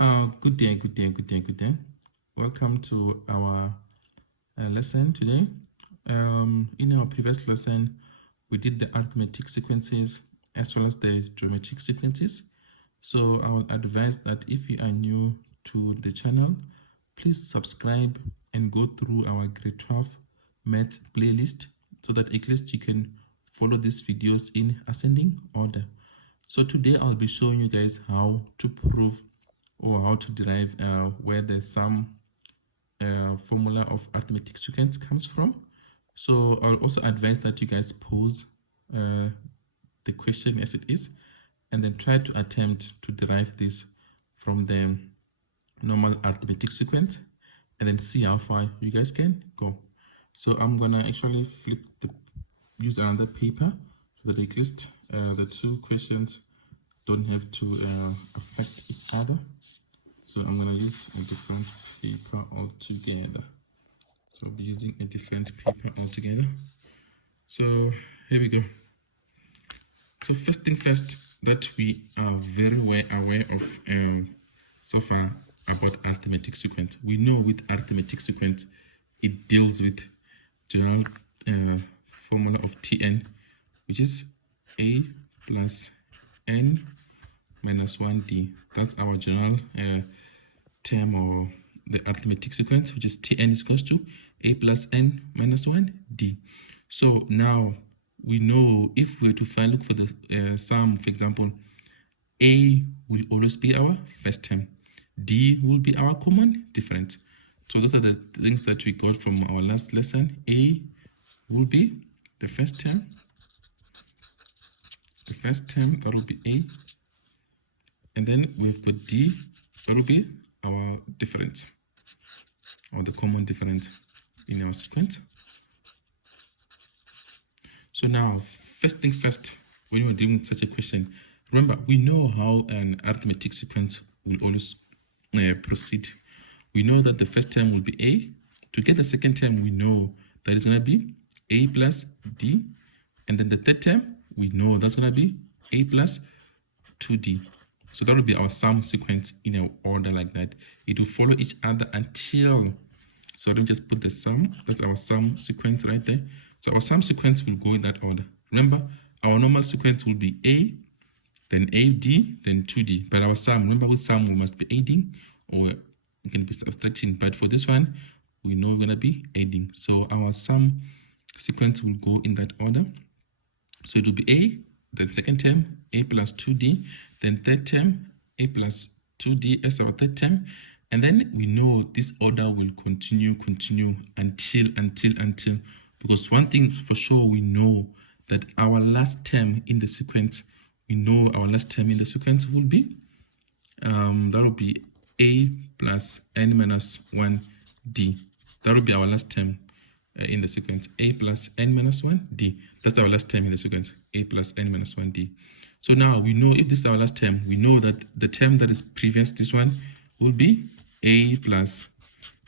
Good day, good day, good day, good day. Welcome to our lesson today. In our previous lesson, we did the arithmetic sequences as well as the geometric sequences. So I would advise that if you are new to the channel, please subscribe and go through our grade 12 maths playlist so that at least you can follow these videos in ascending order. So today I'll be showing you guys how to prove or how to derive where the sum formula of arithmetic sequence comes from. So I'll also advise that you guys pause the question as it is and then try to attempt to derive this from the normal arithmetic sequence and then see how far you guys can go. So I'm gonna actually use another paper so that at least the two questions don't have to affect each other. So I'm gonna use a different paper altogether. So I'll be using a different paper altogether. So here we go. So first thing first, that we are very well aware of so far about arithmetic sequence. We know with arithmetic sequence, it deals with general formula of Tn, which is a plus n minus 1d. That's our general term or the arithmetic sequence, which is Tn is equals to a plus n minus 1d. So now we know if we were to look for the sum, for example, a will always be our first term, d will be our common difference. So those are the things that we got from our last lesson. A will be the first term. The first term, that will be a. And then we've got d, that will be our difference, or the common difference in our sequence. So now, first thing first, when we're dealing with such a question, remember, we know how an arithmetic sequence will always proceed. We know that the first term will be a. To get the second term, we know that it's going to be a plus d. And then the third term, we know that's going to be a plus 2d. So that will be our sum sequence in our order like that. It will follow each other until, so let me just put the sum, that's our sum sequence right there. So our sum sequence will go in that order. Remember, our normal sequence will be a, then ad, then 2d. But our sum, remember with sum, we must be adding, or it can be subtracting. But for this one, we know we're going to be adding. So our sum sequence will go in that order. So it will be a, then second term, a plus 2d, then third term, a plus 2d as our third term. And then we know this order will continue until, because one thing for sure we know that our last term in the sequence, will be, that will be a plus n minus 1d. That will be our last term in the sequence, a plus n minus 1d. That's our last term in the sequence, a plus n minus 1d. So now we know if this is our last term, we know that the term that is previous this one will be a plus,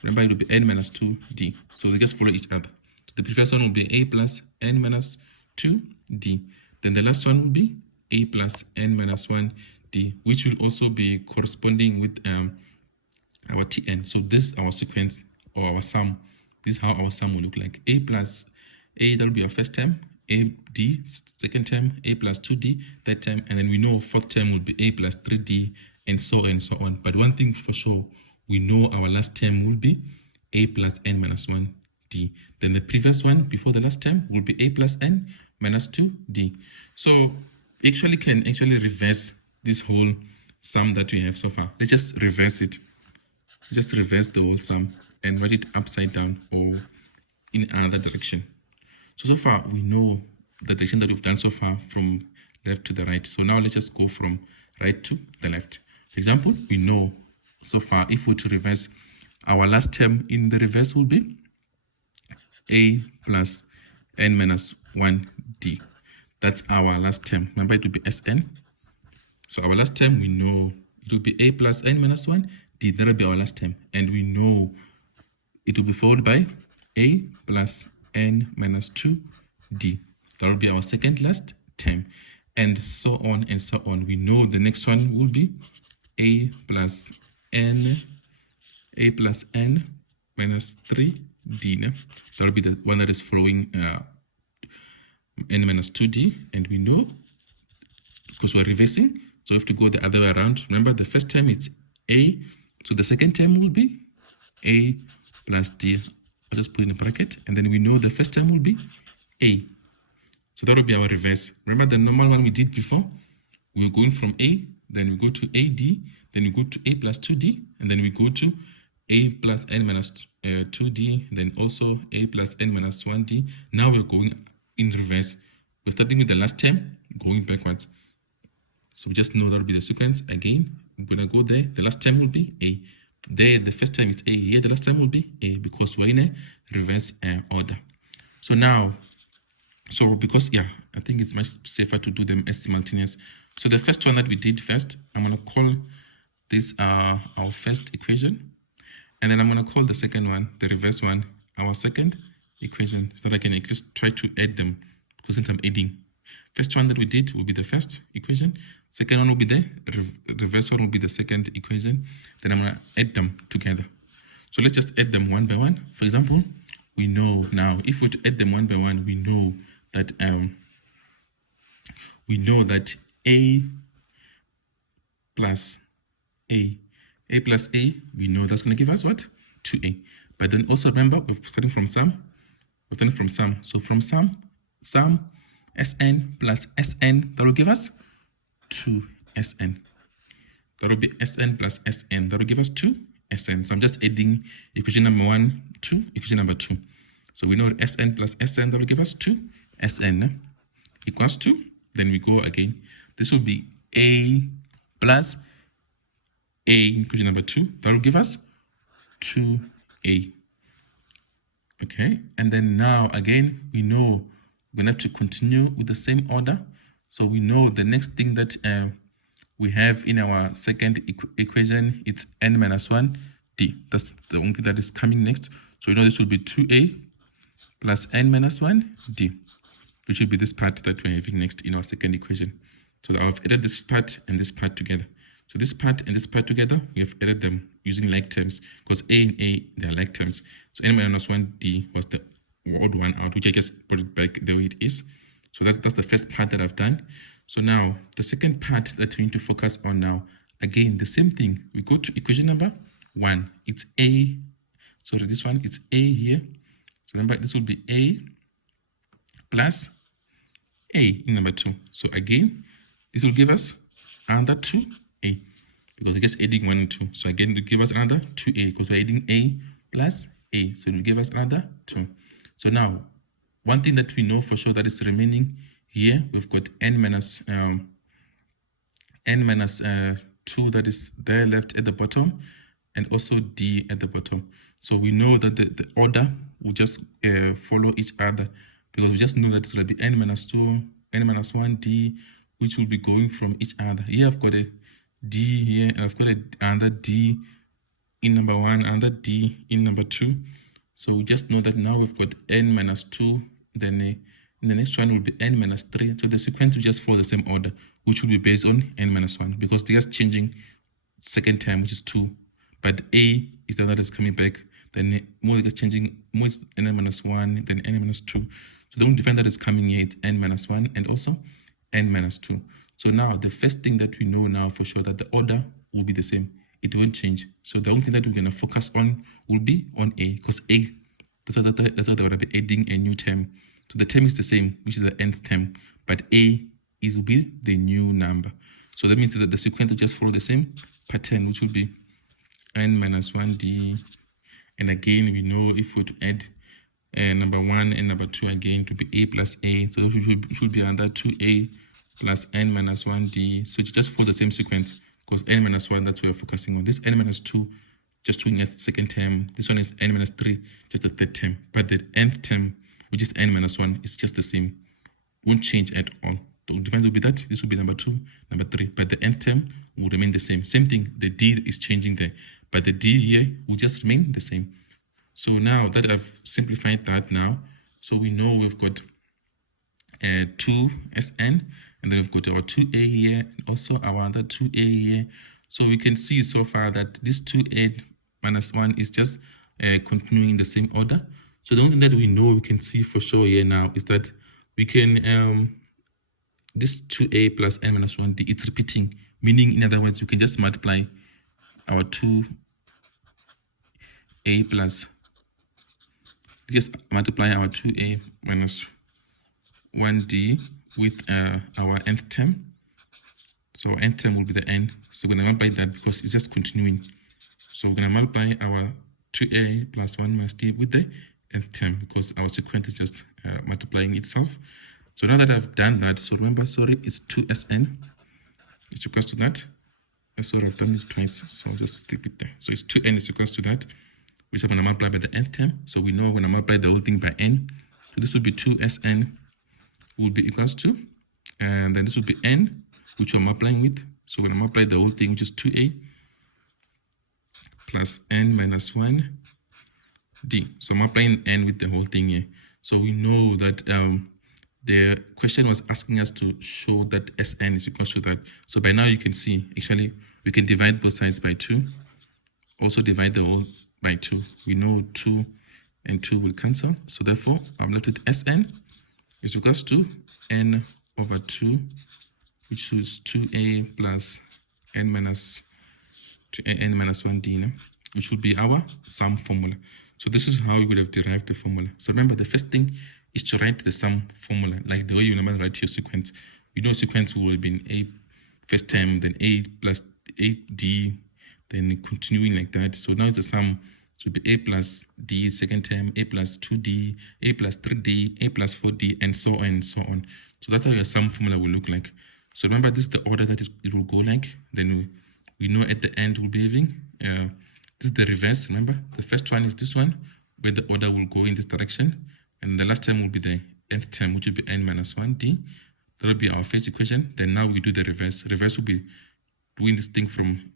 remember it will be n minus 2d. So they just follow each other. So the previous one will be a plus n minus 2d. Then the last one will be a plus n minus 1d, which will also be corresponding with our Tn. So this is our sequence or our sum. This is how our sum will look like. A plus a, that will be our first term, a d, second term, a plus 2d, third term, and then we know fourth term will be a plus 3d, and so on and so on. But one thing for sure, we know our last term will be a plus n minus 1d. Then the previous one before the last term will be a plus n minus 2d. So actually can reverse this whole sum that we have so far. Let's just reverse it. Just reverse the whole sum and write it upside down or in another direction. So far we know the direction that we've done so far from left to the right. So now let's just go from right to the left. For example, we know so far if we were to reverse, our last term in the reverse will be a plus n minus 1d. That's our last term. Remember, it will be Sn. So our last term, we know it will be a plus n minus 1d. That will be our last term. And we know it will be followed by a plus n minus 2d. That will be our second last term. And so on and so on. We know the next one will be a plus n, a plus n minus 3d. That will be the one that is following n minus 2d, and we know, because we're reversing, so we have to go the other way around. Remember, the first term it's a, so the second term will be a plus d. I'll just put in a bracket, and then we know the first term will be a. So that will be our reverse. Remember the normal one we did before? We were going from a, then we go to ad, then we go to a plus 2d, and then we go to a plus n minus 2d, then also a plus n minus 1d. Now we're going in reverse. We're starting with the last term, going backwards. So we just know that will be the sequence. Again, I'm going to go there. The last term will be a. There, the first time it's a. Here, the last time will be a, because we're in a reverse order. So now, because, yeah, I think it's much safer to do them as simultaneous. So the first one that we did first, I'm going to call this our first equation. And then I'm going to call the second one, the reverse one, our second equation, so that I can at least try to add them, because since I'm adding. First one that we did will be the first equation. Second one will be the reverse one will be the second equation. Then I'm going to add them together. So let's just add them one by one. For example, we know now, if we were to add them one by one, we know that a plus a plus a, we know that's going to give us what? 2a. But then also remember, we're starting from sum. We're starting from sum. So from sum Sn plus Sn, that will give us 2Sn. That will be Sn plus Sn. That will give us 2Sn. So I'm just adding equation number 1 to equation number 2. So we know Sn plus Sn, that will give us 2Sn equals 2. Then we go again. This will be a plus a in equation number 2. That will give us 2a. Okay, and then now again, we know we're going to have to continue with the same order. So we know the next thing that we have in our second equation, it's n minus 1d. That's the only thing that is coming next. So we know this will be 2a plus n minus 1d, which will be this part that we're having next in our second equation. So I've added this part and this part together. So this part and this part together, we have added them using like terms, because a and a, they are like terms. So n minus 1d was the odd one out, which I just put it back the way it is. So that's the first part that I've done. So now the second part that we need to focus on now, again, the same thing. We go to equation number 1. It's a, sorry, this one, it's a here. So remember, this will be a plus a in number 2. So again, this will give us another 2a, because we're just adding 1 and 2. So again, it will give us another 2a, because we're adding a plus a. So it will give us another 2. So now, one thing that we know for sure that is remaining here, we've got n minus 2 that is there left at the bottom, and also d at the bottom. So we know that the order will just follow each other, because we just know that it will be n minus 2, n minus 1d, which will be going from each other. Here I've got a d here, and I've got another d in number 1, another d in number 2. So we just know that now we've got n minus 2, then in the next one will be n minus 3. So the sequence will just follow the same order, which will be based on n minus 1, because they're just changing second term, which is 2. But a is the one that is coming back. Then more is changing, more is n minus 1, then n minus 2. So the only difference that is coming here is n minus 1 and also n minus 2. So now the first thing that we know now for sure that the order will be the same. It won't change. So the only thing that we're going to focus on will be on a, because a, that's why they're going to be adding a new term. So the term is the same, which is the nth term, but a will be the new number. So that means that the sequence will just follow the same pattern, which will be n minus 1d. And again, we know if we were to add number 1 and number 2 again to be a plus a, so it should be under 2a plus n minus 1d. So it's just for the same sequence, because n minus 1, that's what we're focusing on. This n minus 2, just doing a second term. This one is n minus 3, just the third term. But the nth term, which is n minus 1, is just the same. Won't change at all. The difference will be that this will be number 2, number 3, but the nth term will remain the same. Same thing, the d is changing there, but the d here will just remain the same. So now that I've simplified that now, so we know we've got 2Sn, and then we've got our 2a here, and also our other 2a here. So we can see so far that this 2a minus 1 is just continuing in the same order. So the only thing that we know, we can see for sure here now, is that we can, this 2a plus n minus 1d, it's repeating, meaning in other words, we can just multiply our 2a plus, just multiply our 2a minus 1d with our nth term. So our nth term will be the n. So we're going to multiply that because it's just continuing. So we're going to multiply our 2a plus 1 minus d with the nth term because our sequence is just multiplying itself. So now that I've done that, so remember, sorry, it's 2sn is equals to that. Sorry, I've done it twice, so I'll just slip it there. So it's 2n is equals to that, which I'm going to multiply by the nth term. So we know we're going to multiply the whole thing by n. So this would be 2sn will be equals to, and then this would be n, which we're multiplying with. So we're going to multiply the whole thing, which is 2a plus n minus 1 d. So I'm multiplying n with the whole thing here. So we know that the question was asking us to show that Sn is equal to that. So by now you can see, actually, we can divide both sides by 2. Also divide the whole by 2. We know 2 and 2 will cancel. So therefore, I'm left with Sn is equals to n over 2, which is 2a plus n minus 1d, which would be our sum formula. So this is how we would have derived the formula. So remember, the first thing is to write the sum formula, like the way you normally write your sequence. You know, sequence will be in a first term, then a plus 8d, then continuing like that. So now it's the sum. So it will be a plus d second term, a plus 2d, a plus 3d, a plus 4d, and so on and so on. So that's how your sum formula will look like. So remember, this is the order that it will go like. Then we know at the end we'll be having, this is the reverse. Remember, the first one is this one, where the order will go in this direction. And the last term will be the nth term, which will be n minus 1d. That will be our first equation. Then now we do the reverse. Reverse will be doing this thing from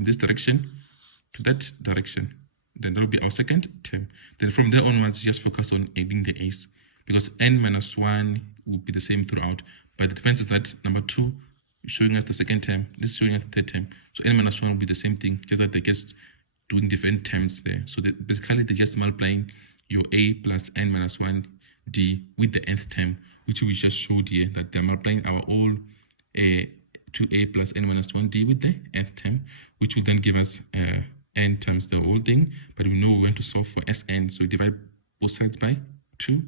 this direction to that direction. Then that will be our second term. Then from there onwards, just focus on adding the a's, because n minus 1 will be the same throughout. But the difference is that number 2 is showing us the second term. This is showing us the third term. So n minus 1 will be the same thing, just that they're just doing different terms there. So basically, they're just multiplying your a plus n minus 1 d with the nth term, which we just showed here, that they're multiplying our all 2a plus n minus 1 d with the nth term, which will then give us n times the whole thing. But we know we want to solve for Sn, so we divide both sides by 2.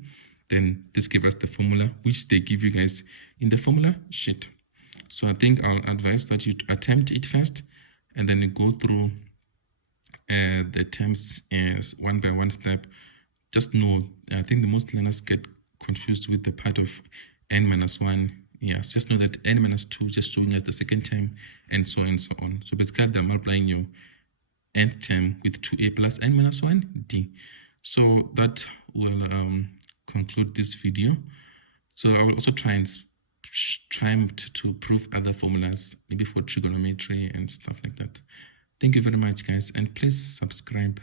Then this gives us the formula, which they give you guys in the formula sheet. So I think I'll advise that you attempt it first, and then you go through the terms as one by one step. Just know, I think the most learners get confused with the part of n minus 1. Yes, just know that n minus 2 just showing us the second term, and so on and so on. So basically, they're multiplying your nth term with 2a plus n minus 1 d. So that will conclude this video. So I will also try to prove other formulas, maybe for trigonometry and stuff like that. Thank you very much, guys, and please subscribe.